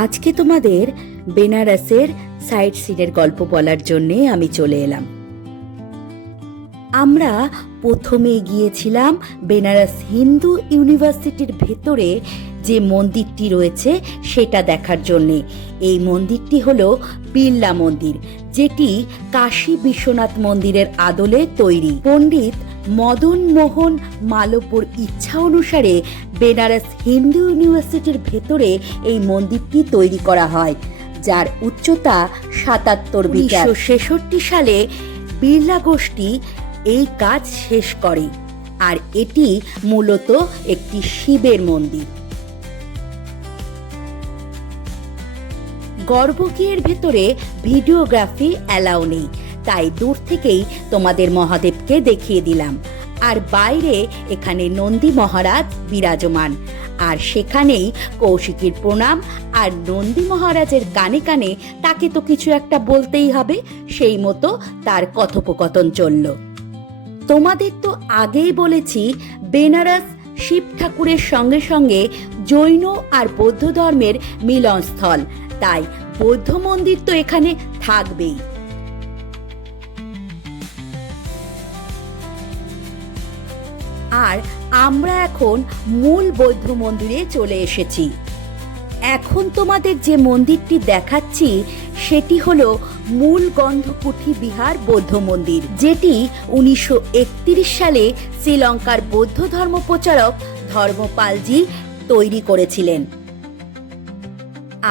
আজকে তোমাদের বেনারসের সাইট সিনের গল্প বলার জন্যে আমি চলে এলাম। আমরা প্রথমে গিয়েছিলাম বেনারস হিন্দু ইউনিভার্সিটির ভেতরে যে মন্দিরটি রয়েছে সেটা দেখার জন্যে। এই মন্দিরটি হলো বিড়লা মন্দির, যেটি কাশী বিশ্বনাথ মন্দিরের আদলে তৈরি। পণ্ডিত মদন মোহন মালব্যর ইচ্ছা অনুসারে বেনারস হিন্দু ইউনিভার্সিটির ভেতরে এই মন্দিরটি তৈরি করা হয়, যার উচ্চতা ৭৭ মিটার। ১৯৬৬ সালে বিড়লা গোষ্ঠী এই কাজ শেষ করে, আর এটি মূলত একটি শিবের মন্দির। গর্ভগৃহের ভেতরে ভিডিওগ্রাফি অ্যালাউ নেই, তাই দূর থেকেই তোমাদের মহাদেবকে দেখিয়ে দিলাম। আর বাইরে এখানে নন্দী মহারাজ বিরাজমান, আর সেখানেই কৌশিকীর প্রণাম। আর নন্দী মহারাজের কানে কানে তাকে তো কিছু একটা বলতেই হবে, সেই মতো তার কথোপকথন চলল। তোমাদের তো আগেই বলেছি বেনারস শিব ঠাকুরের সঙ্গে সঙ্গে জৈন আর বৌদ্ধ ধর্মের মিলনস্থল, তাই বৌদ্ধ মন্দির তো এখানে থাকবেই। আর আমরা এখন মূল বৌদ্ধ মন্দিরে চলে এসেছি। এখন তোমাদের যে মন্দিরটি দেখাচ্ছি সেটি হলো মূল গন্ধকুঠি বিহার বৌদ্ধ মন্দির, যেটি ১৯৩১ সালে শ্রীলঙ্কার বৌদ্ধ ধর্ম প্রচারক ধর্মপালজি তৈরি করেছিলেন।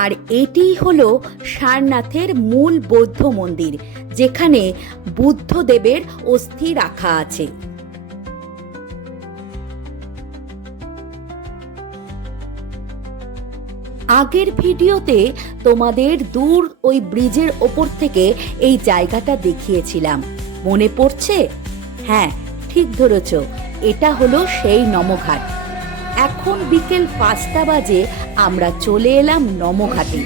আর এটি হলো সারনাথের মূল বৌদ্ধ মন্দির, যেখানে বুদ্ধদেবের অস্থি রাখা আছে। আগের ভিডিওতে তোমাদের দূর ওই ব্রিজের ওপর থেকে এই জায়গাটা দেখিয়েছিলাম, মনে পড়ছে? হ্যাঁ, ঠিক ধরেছ, এটা হলো সেই নমঘাট। এখন বিকেল ৫টা বাজে, আমরা চলে এলাম নমঘাটে।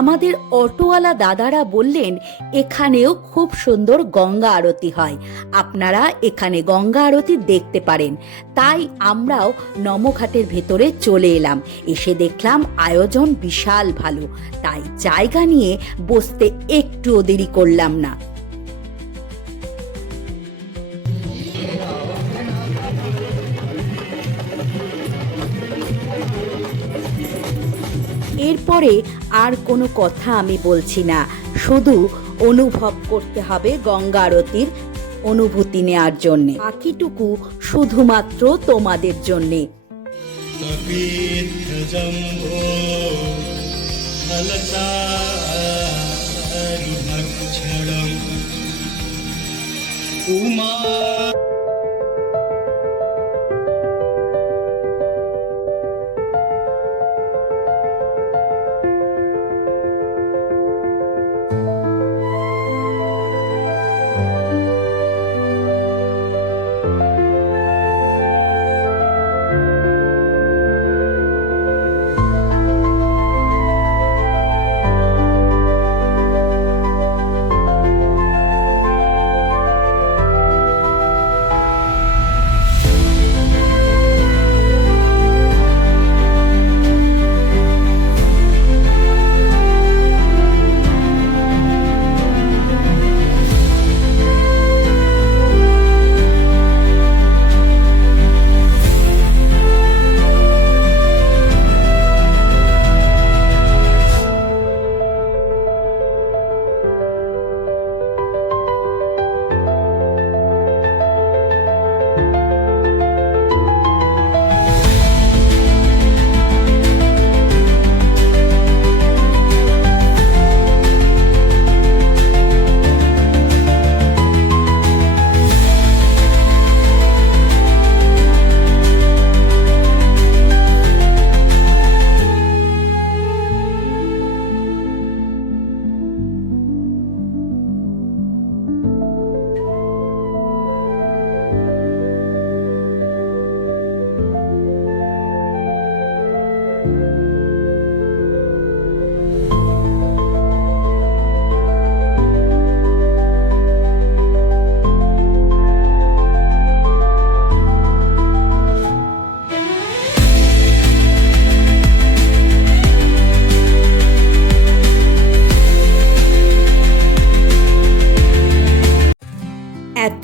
আমাদের অটোওয়ালা দাদারা বললেন এখানেও খুব সুন্দর গঙ্গা আরতি হয়, আপনারা এখানে গঙ্গা আরতি দেখতে পারেন। তাই আমরাও নমঘাটের ভেতরে চলে এলাম। এসে দেখলাম আয়োজন বিশাল ভালো, তাই জায়গা নিয়ে বসতে একটুও দেরি করলাম না। এরপরে আর কোনো কথা আমি বলছি না, শুধু অনুভব করতে হবে গঙ্গা আরতির অনুভূতি নেওয়ার জন্যে। বাকিটুকু শুধুমাত্র তোমাদের জন্যে।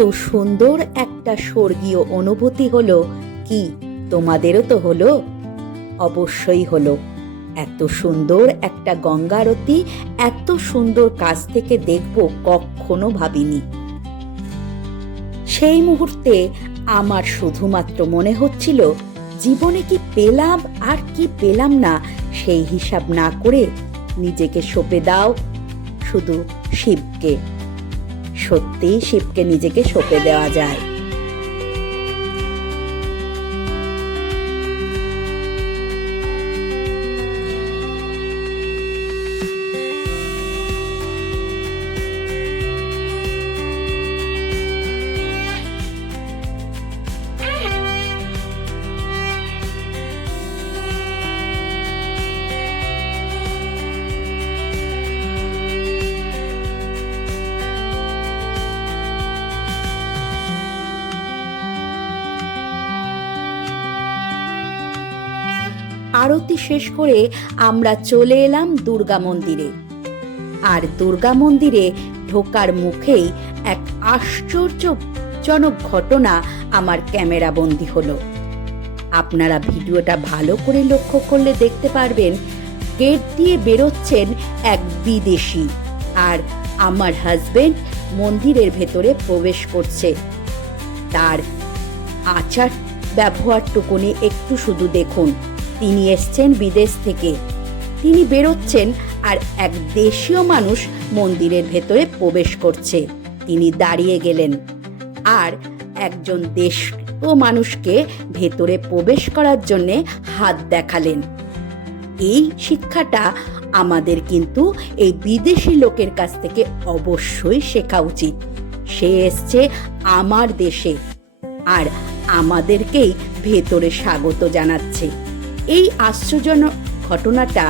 সুন্দর একটা স্বর্গীয় অনুভূতি হলো কি? তোমাদেরও তো হলো? অবশ্যই হলো। এত সুন্দর একটা গঙ্গা আরতি এত সুন্দর কাছ থেকে দেখব কখনো ভাবিনি। সেই মুহূর্তে আমার শুধুমাত্র মনে হচ্ছিল জীবনে কি পেলাম আর কি পেলাম না সেই হিসাব না করে নিজেকে সঁপে দাও শুধু শিবকে। সত্যিই শিবকে নিজেকে সঁপে দেওয়া যায়। আরতি শেষ করে আমরা চলে এলাম দুর্গা মন্দিরে। আর দুর্গা মন্দিরে ঢোকার মুখেই এক আশ্চর্যজনক ঘটনা আমার ক্যামেরা বন্দী হলো। আপনারা ভিডিওটা ভালো করে লক্ষ্য করলে দেখতে পারবেন, গেট দিয়ে বেরোচ্ছেন এক বিদেশি, আর আমার হাজবেন্ড মন্দিরের ভেতরে প্রবেশ করছে। তার আচার ব্যবহারটুকুনি একটু শুধু দেখুন। তিনি এসছেন বিদেশ থেকে, তিনি বেরোচ্ছেন, আর এক দেশীয় মানুষ মন্দিরের ভেতরে প্রবেশ করছে। তিনি দাঁড়িয়ে গেলেন আর একজন দেশীয় মানুষকে ভেতরে প্রবেশ করার জন্যে হাত দেখালেন। এই শিক্ষাটা আমাদের কিন্তু এই বিদেশি লোকের কাছ থেকে অবশ্যই শেখা উচিত। সে এসছে আমার দেশে আর আমাদেরকেই ভেতরে স্বাগত জানাচ্ছে। এই আশ্চর্যজনক ঘটনাটা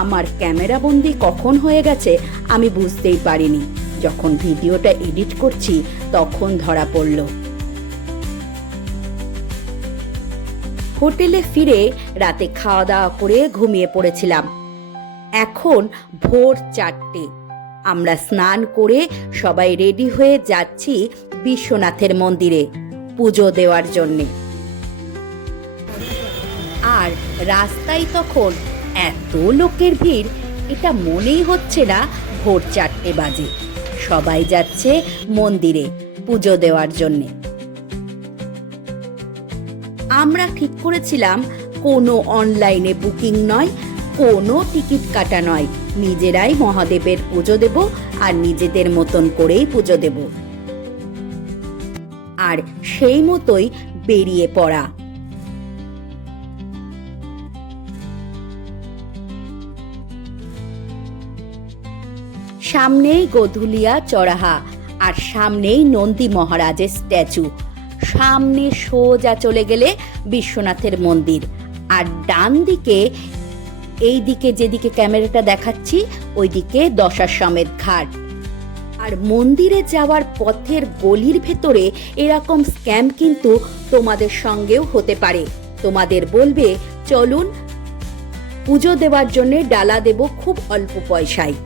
আমার ক্যামেরাবন্দি কখন হয়ে গেছে আমি বুঝতেই পারিনি। যখন ভিডিওটা এডিট করছি তখন ধরা পড়ল। হোটেলে ফিরে রাতে খাওয়া দাওয়া করে ঘুমিয়ে পড়েছিলাম। এখন ভোর 4টে। আমরা স্নান করে সবাই রেডি হয়ে যাচ্ছি বিশ্বনাথের মন্দিরে পুজো দেওয়ার জন্যে। আর রাস্তায় তখন এত লোকের ভিড়, এটা মনেই হচ্ছে না ভোর 4টে বাজে। সবাই যাচ্ছে মন্দিরে পুজো দেওয়ার জন্যে। আমরা ঠিক করেছিলাম কোনো অনলাইনে বুকিং নয়, কোনো টিকিট কাটা নয়, নিজেরাই মহাদেবের পুজো দেব আর নিজেদের মতন করেই পুজো দেব। আর সেই মতোই বেরিয়ে পড়া। সামনেই গোধুলিয়া চড়াহা আর সামনেই নন্দী মহারাজের স্ট্যাচু। সামনে সোজা চলে গেলে বিশ্বনাথের মন্দির, আর ডান দিকে এই দিকে যেদিকে ক্যামেরাটা দেখাচ্ছি ওইদিকে দশাশ্বমেধ ঘাট। আর মন্দিরে যাওয়ার পথের গলির ভেতরে এরকম স্ক্যাম কিন্তু তোমাদের সঙ্গেও হতে পারে। তোমাদের বলবে চলুন পুজো দেওয়ার জন্য ডালা দেব খুব অল্প পয়সায়।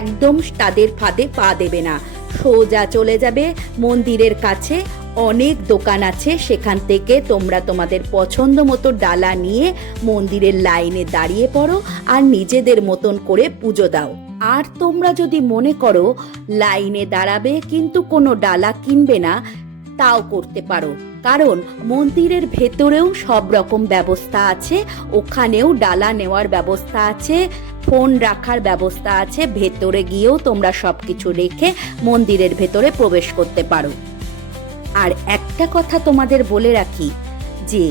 একদম তাদের ফাঁদে পা দেবে না, সোজা চলে যাবে মন্দিরের কাছে। অনেক দোকান আছে, সেখান থেকে তোমরা তোমাদের পছন্দ মতো ডালা নিয়ে মন্দিরের লাইনে দাঁড়িয়ে পড়ো আর নিজেদের মতন করে পুজো দাও। আর তোমরা যদি মনে করো লাইনে দাঁড়াবে কিন্তু কোনো ডালা কিনবে না, তাও করতে পারো, কারণ মন্দিরের ভেতরেও সব রকম ব্যবস্থা আছে। ওখানেও ডালা নেওয়ার ব্যবস্থা আছে, ফোন রাখার ব্যবস্থা আছে। ভেতরে গিয়েও তোমরা সবকিছু রেখে মন্দিরের ভেতরে প্রবেশ করতে পারো। আর একটা কথা তোমাদের বলে রাখি যে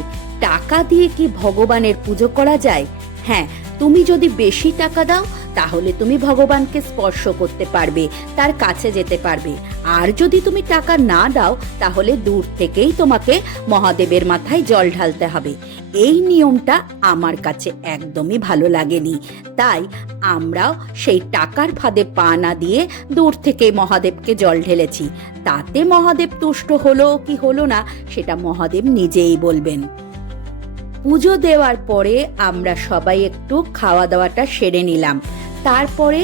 টাকা দিয়ে কি ভগবানের পুজো করা যায়? হ্যাঁ, তুমি যদি বেশি টাকা দাও তাহলে তুমি ভগবানকে স্পর্শ করতে পারবে, তার কাছে যেতে পারবে। আর যদি তুমি টাকা না দাও তাহলে দূর থেকেই তোমাকে মহাদেবের মাথায় জল ঢালতে হবে। এই নিয়মটা আমার কাছে একদমই ভালো লাগেনি, তাই আমরাও সেই টাকার ফাঁদে পা না দিয়ে দূর থেকে মহাদেবকে জল ঢেলেছি। তাতে মহাদেব তুষ্ট হলো কি হলো না সেটা মহাদেব নিজেই বলবেন। পুজো দেওয়ার পরে আমরা সবাই একটু খাওয়া দাওয়াটা সেরে নিলাম। তারপরে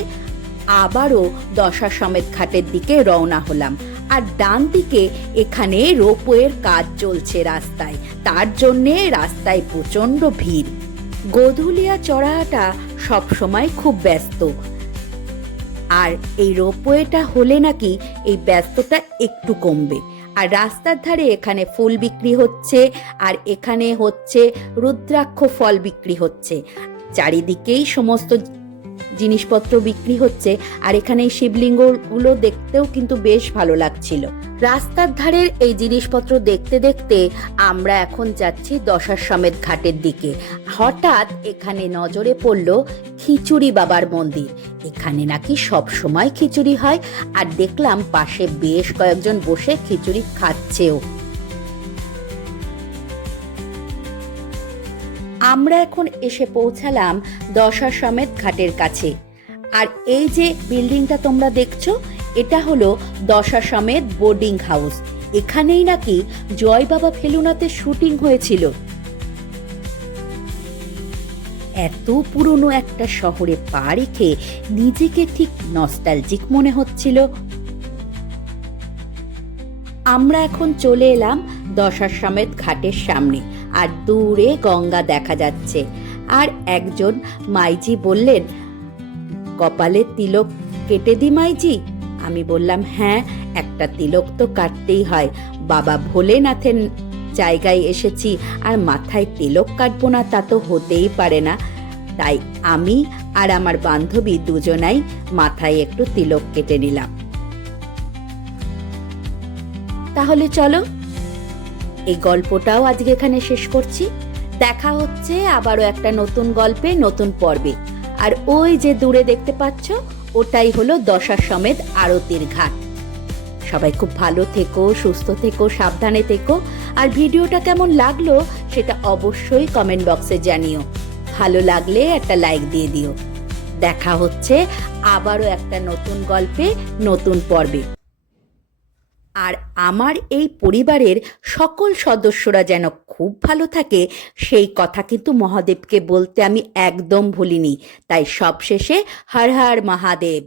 আবারও দশাশ্বমেধ ঘাটের দিকে রওনা হলাম। আর ডান দিকে এখানে রোপওয়ের কাজ চলছে রাস্তায়, তার জন্যে রাস্তায় প্রচণ্ড ভিড়। গোধূলিয়া চড়াহাটা সবসময় খুব ব্যস্ত, আর এই রোপওয়েটা হলে নাকি এই ব্যস্ততা একটু কমবে। আর রাস্তার ধারে এখানে ফুল বিক্রি হচ্ছে, আর এখানে হচ্ছে রুদ্রাক্ষ ফল বিক্রি হচ্ছে, চারিদিকেই সমস্ত জিনিসপত্র বিক্রি হচ্ছে। আর এখানে এই শিবলিঙ্গগুলো দেখতেও কিন্তু বেশ ভালো লাগছিল। রাস্তার ধারের এই জিনিসপত্র দেখতে দেখতে আমরা এখন যাচ্ছি দশাশ্বমেধ ঘাটের দিকে। হঠাৎ এখানে নজরে পড়ল খিচুড়ি বাবার মন্দির। এখানে নাকি সব সময় খিচুড়ি হয়, আর দেখলাম পাশে বেশ কয়েকজন বসে খিচুড়ি খাচ্ছেও। আমরা এখন এসে পৌঁছালাম দশাশ্বমেধ ঘাটের কাছে। আর এই যে বিল্ডিংটা তোমরা দেখছো, এটা হলো দশাশ্বমেধ বোর্ডিং হাউস। এখানেই নাকি জয় বাবা ফেলুনাতে শুটিং হয়েছিল। এত পুরনো একটা শহরে পা রেখে নিজেকে ঠিক নস্টালজিক মনে হচ্ছিল। আমরা এখন চলে এলাম দশাশ্বমেধ ঘাটের সামনে, আর দূরে গঙ্গা দেখা যাচ্ছে। আর একজন মাইজি বললেন, কপালে তিলক কেটে দি মাইজি? আমি বললাম, হ্যাঁ, একটা তিলক তো কাটতেই হয়, বাবা ভোলেনাথের জায়গায় এসেছি আর মাথায় তিলক কাটবো না তা তো হতেই পারে না। তাই আমি আর আমার বান্ধবী দুজনাই মাথায় একটু তিলক কেটে নিলাম। তাহলে চলো, এই গল্পটাও আজকে এখানে শেষ করছি। দেখা হচ্ছে আবারও একটা নতুন গল্পে, নতুন পর্বে। আর ওই যে দূরে দেখতে পাচ্ছ, ওটাই হলো দশাশ্বমেধ আরতির ঘাট। সবাই খুব ভালো থেকো, সুস্থ থেকো, সাবধানে থেকো। আর ভিডিওটা কেমন লাগলো সেটা অবশ্যই কমেন্ট বক্সে জানিও। ভালো লাগলে একটা লাইক দিয়ে দিও। দেখা হচ্ছে আবারও একটা নতুন গল্পে, নতুন পর্বে। আর আমার এই পরিবারের সকল সদস্যরা যেন খুব ভালো থাকে, সেই কথা কিন্তু মহাদেবকে বলতে আমি একদম ভুলিনি। তাই সবশেষে হর হর মহাদেব।